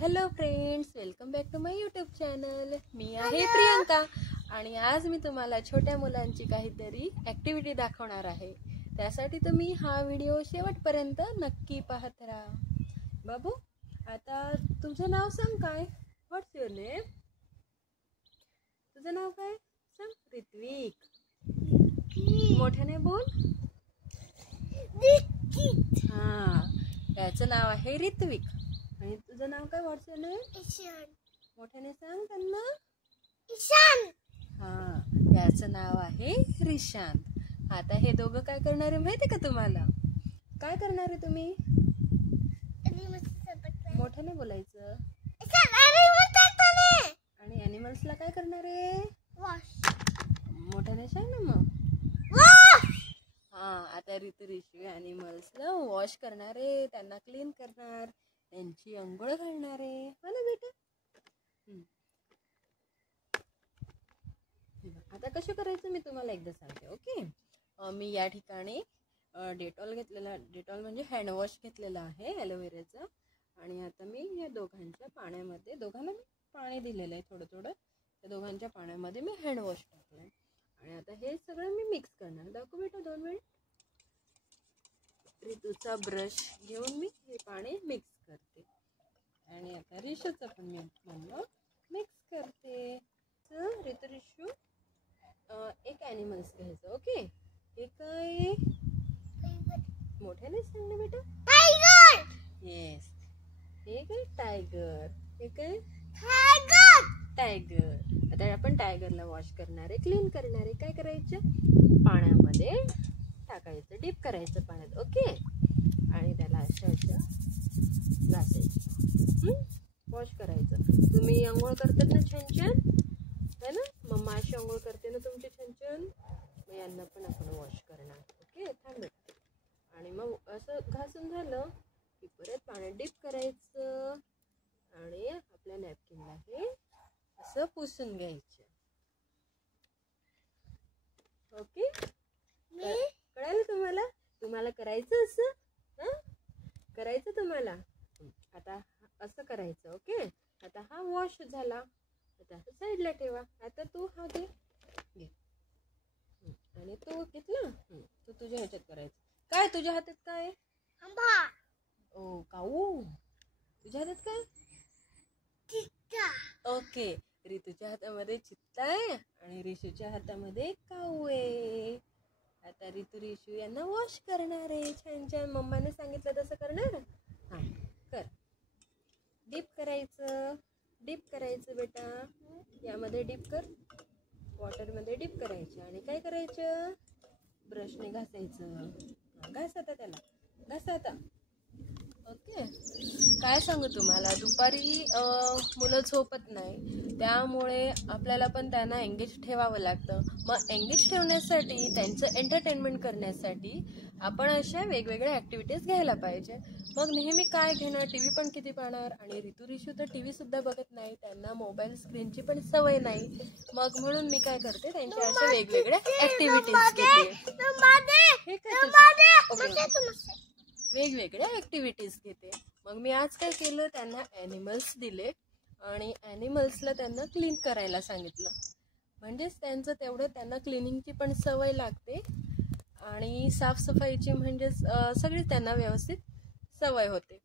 Hello friends, welcome back to my YouTube channel. मी आहे प्रियंका आणि आज मी तुम्हाला छोट्या मुलांची काहीतरी ॲक्टिव्हिटी दाखवणार आहे. त्यासाठी तुम्ही हा व्हिडिओ शेवटपर्यंत नक्की पाहत राहा. बाबू, आता तुझं नाव सांग. काय? व्हॉट्स युअर नेम? तुझं नाव काय सांग? ऋत्विक. मोठ्याने बोल. हा, याचं नाव आहे ऋत्विक. आणि तुझं नाव काय? व्हॉट्स युअर नेम? ईशान. मोठ्याने सांग त्यांना. ईशान. हा, याचं नाव आहे रिशांत. आता हे दोघं काय करणार आहे माहिती का तुम्हाला? काय करणार आहे तुम्ही? मोठ्याने बोलायचं. आणि ॲनिमल्सला काय करणार आहे? मोठ्याने सांग ना मग. हा, आता ऋषी ॲनिमल्सला वॉश करणार आहे, त्यांना क्लीन करणार, त्यांची अंघोळ घालणार आहे. हो ना बेटा? आता कसं करायचं मी तुम्हाला एकदा सांगते. ओके, मी या ठिकाणी डेटॉल घेतलेला, डेटॉल म्हणजे हँडवॉश घेतलेला आहे ॲलोवेराचं. आणि आता मी या दोघांच्या पाण्यामध्ये, दोघांना मी पाणी दिलेलं आहे थोडं थोडं, त्या दोघांच्या पाण्यामध्ये मी हँडवॉश टाकलं आहे. आणि आता हे सगळं मी मिक्स करणार. दाखव बेटा 2 मिनिट. ऋतूचा ब्रश घेऊन मी हे पाणी मिक्स करते. आणि आता रिशूचं पण मी म्हणलं मिक्स करते. ऋषू एक ॲनिमल्स घ्यायचं. ओके, हे काय? मोठ्याने सांग ना बेटा. टायगर. येस, हे काय? टायगर. हे काय? टायगर. आता आपण टायगरला वॉश करणार आहे, क्लीन करणार आहे. काय करायचं? पाण्यामध्ये टाकायचं, डिप करायचं पाण्यात. ओके, आणि त्याला अशा घासायचं, वॉश करायचं. तुम्ही अंघोळ करतात ना छान छान, है ना? मम्मा अशी अंघोळ करते ना तुमची छान छान, मग यांना पण आपण वॉश करणार. ओके, थांब. आणि मग असं घासून झालं की परत पाण्यात डिप करायचं आणि आपल्या नॅपकिनला हे असं पुसून घ्यायचं. ओके, कळालं तुम्हाला? तुम्हाला करायचं असं? करायचं तुम्हाला. आता असं करायचं. ओके, आता हा वॉश झाला, आता साईडला ठेवा. आता तू हा घे, आणि तू घेतला, तू तुझ्या ह्याच्यात करायचं. काय तुझ्या हातात? काय? ओ काऊ, तुझ्या हातात काय? ओके, ऋतूच्या हातामध्ये चित्ता आहे आणि रिशूच्या हातामध्ये काऊ आहे. आता ऋषू यांना वॉश करणार आहे छान छान. मम्माने सांगितलं तसं करणार. हा, कर. डिप करायचं, डिप करायचं बेटा. यामध्ये डिप कर, वॉटरमध्ये डिप करायचं. आणि काय करायचं? ब्रशने घासायचं. घास आता त्याला, घास आता. ओके, काय सांगू तुम्हाला, दुपारी मुलं झोपत नाही, त्यामुळे आपल्याला पण त्यांना एंगेज ठेवावं लागतं. मग एंगेज ठेवण्यासाठी, त्यांचं एंटरटेनमेंट करण्यासाठी आपण अशा वेगवेगळ्या ॲक्टिव्हिटीज घ्यायला पाहिजे. मग नेहमी काय घेणार? टी व्ही पण किती पाहणार? आणि ऋषू तर टी व्हीसुद्धा बघत नाही, त्यांना मोबाईल स्क्रीनची पण सवय नाही. मग म्हणून मी काय करते, त्यांच्या अशा वेगवेगळ्या ॲक्टिव्हिटीज घेते. हे काय? वेगवेगळ्या ॲक्टिव्हिटीज घेते. मग मी आज काय केलं, त्यांना ॲनिमल्स दिले आणि ॲनिमल्सला त्यांना क्लीन करायला सांगितलं. म्हणजेच त्यांचं तेवढं त्यांना क्लिनिंगची पण सवय लागते आणि साफसफाईची म्हणजेच सगळी त्यांना व्यवस्थित सवय होते.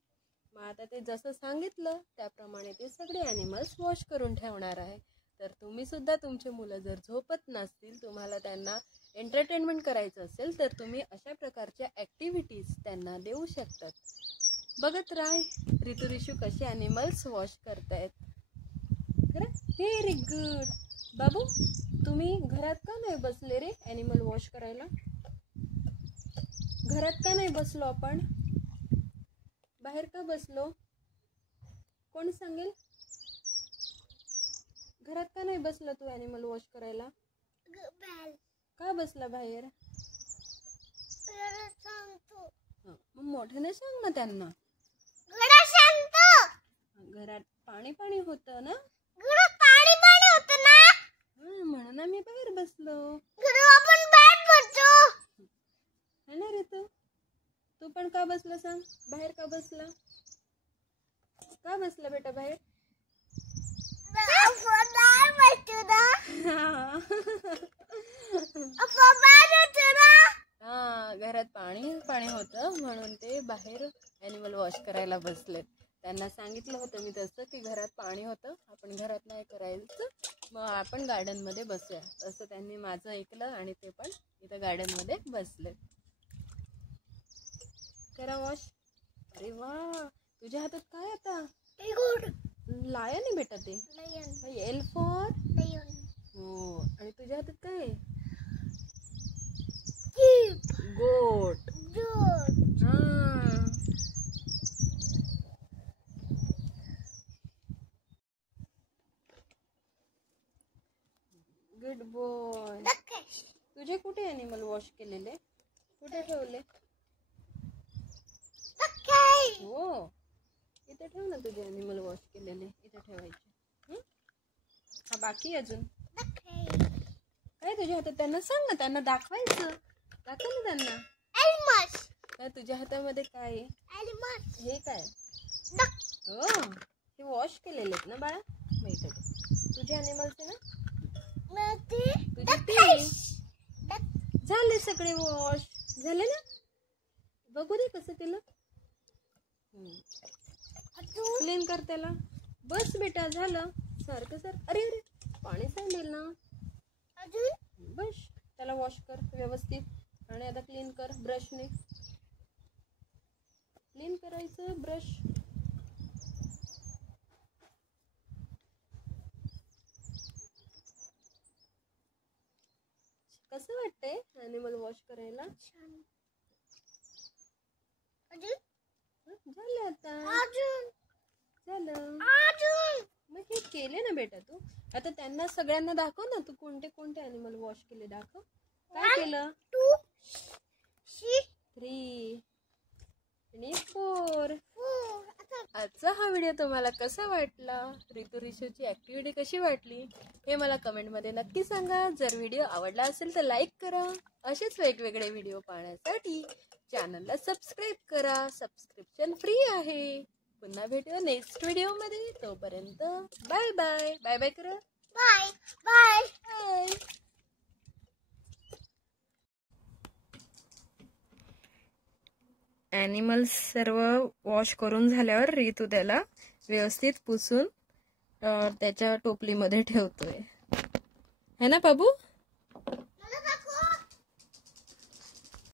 मग आता ते जसं सांगितलं त्याप्रमाणे ते सगळे ॲनिमल्स वॉश करून ठेवणार आहे. तर तुम्हीसुद्धा तुमचे मुलं जर झोपत नसतील, तुम्हाला त्यांना एंटरटेनमेंट करायचं असेल, तर तुम्ही अशा प्रकारच्या ॲक्टिव्हिटीज त्यांना देऊ शकतात. बघत राहा ऋषू कसे ॲनिमल्स वॉश करतायत. खरं, व्हेरी गुड. बाबू, तुम्ही घरात का नाही बसले रे ॲनिमल वॉश करायला? घरात का नाही बसलो आपण? बाहेर का बसलो? कोण सांगेल? घरात का नाही बसला तू ॲनिमल वॉश करायला? का बसला बाहेर? मग मोठ्याने सांग ना त्यांना. घरात पाणी पाणी होतं ना, म्हणून आम्ही बाहेर बसलो. है ना ऋतू? तू पण का बसला सांग? बाहेर का बसला? का बसला बेटा बाहेर? हा, घरात पाणी होतं म्हणून ते बाहेर ॲनिमल वॉश करायला बसलेत. त्यांना सांगितलं होतं मी तसं की घरात पाणी होतं, आपण घरात नाही करायचं, मग आपण गार्डनमध्ये बसूया. तसं त्यांनी माझं ऐकलं आणि ते पण इथं गार्डनमध्ये बसलेत. करा वॉश. अरे वा, तुझ्या हातात काय आता? लायन आहे बेटा ते. एल फॉर हो. आणि तुझ्या हातात काय आहे? गोट. Good boy. तुझे कुठे ॲनिमल वॉश केलेले? कुठे ठेवले? हो, इथे ठेव ना तुझे ॲनिमल वॉश केलेले. इथे ठेवायचे. हा बाकी अजून काय तुझ्या हातात? त्यांना सांग ना, त्यांना दाखवायचं. दाखव ना त्यांना. काय तुझ्या हातामध्ये काय आहे? हे काय? हो, हे वॉश केलेले आहेत ना बाळा? माहित आहे तुझे ॲनिमल्स आहे ना? तुझे झाले सगळे वॉश झाले ना? बघू दे कसं केलं. क्लीन कर त्याला. बस बेटा, झालं. सारखं सर. अरे अरे, पाणी सांडेल ना. बस, त्याला वॉश कर व्यवस्थित आणि आता क्लीन कर ब्रशने. क्लीन करायचं ब्रश. कसं वाटतंय ॲनिमल वॉश करायला? झालं आता. झालं. मग हे केले ना बेटा तू. आता त्यांना सगळ्यांना दाखव ना, तू कोणते कोणते ॲनिमल वॉश केले दाखव. काय केलं? 2 3 आणि 4. आजचा हा व्हिडिओ तुम्हाला कसा वाटला? ऋतू रिशूची ॲक्टिव्हिटी कशी वाटली हे मला कमेंटमध्ये नक्की सांगा. जर व्हिडिओ आवडला असेल तर लाईक करा. असेच वेगवेगळे व्हिडिओ पाहण्यासाठी चॅनलला सबस्क्राईब करा. सबस्क्रिप्शन फ्री आहे. पुन्हा भेटूया नेक्स्ट व्हिडिओमध्ये. तोपर्यंत बाय बाय. बाय बाय करा. Bye bye. बाय. ॲनिमल्स सर्व वॉश करून झाल्यावर ऋतू त्याला व्यवस्थित पुसून त्याच्या टोपलीमध्ये ठेवतोय. है ना बाबू?